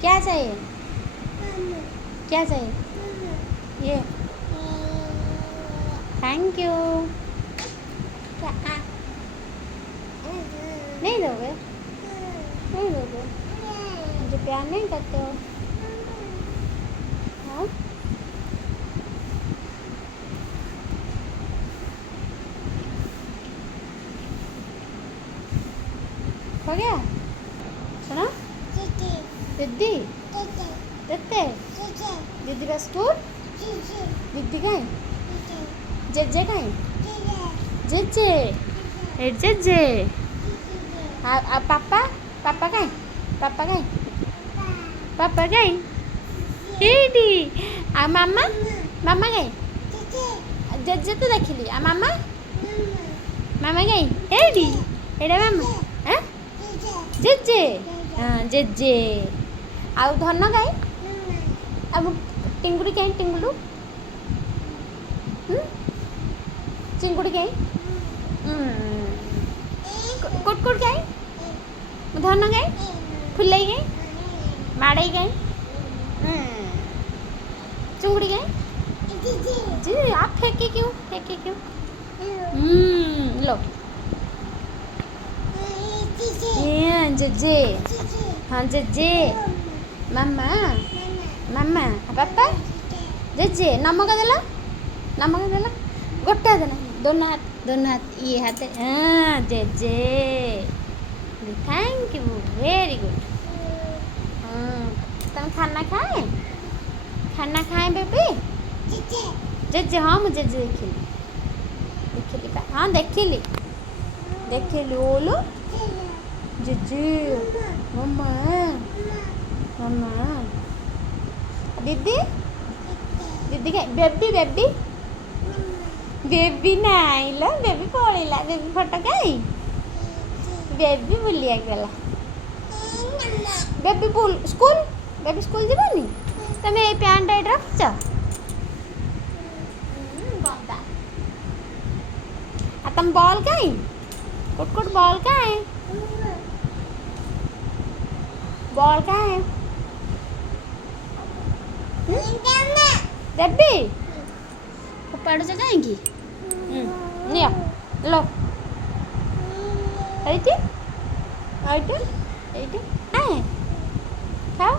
क्या चाहिए? क्या चाहिए? ये थैंक यू। क्या नहीं दोगे? नहीं दोगे? मुझे प्यार नहीं करते हो? हाँ? हो गया? सुना? दीदी देते दीदी का स्कूल दीदी कहीं जेजे कहीं जेजे जेजे पापा पापा कहीं पापा कहीं पापा कहीं एडी मामा मामा कहीं जेजे तो देखिली मामा मामा कहीं एडी एडा मामा हाँ जेजे हाँ जेजे आउ धन कहीं अब टिंगुड़ी कहीं टिंगुलू चिंगुड़ी कहीं कुटकुट कहीं धन कहीं फुलई कहीं माड़ई कहीं चुंगड़ी कहीं जी आप फेंके क्यों लो जेजे हाँ जेजे मामा मामा पापा जेजे नमक देला गोटे हाथ ना दोनों हाथ ये हाथ हाँ JJ thank you very good तुम खाना खाए बेबी जेजे हाँ मुझे देखिली हाँ देखिली ओलो जेजे मम्मा मम्मा दीदी दीदी का बेबी बेबी नहीं लो बेबी पड़ेला बेबी फोटो कहीं बेबी बुलिया गला बेबी स्कूल जीवानी तमें ये पैंट टाइट रखच तुम बॉल कहीं कुट बॉल कहाँ है बेबी पड़ जा कहीं निया लो ऐटे खाओ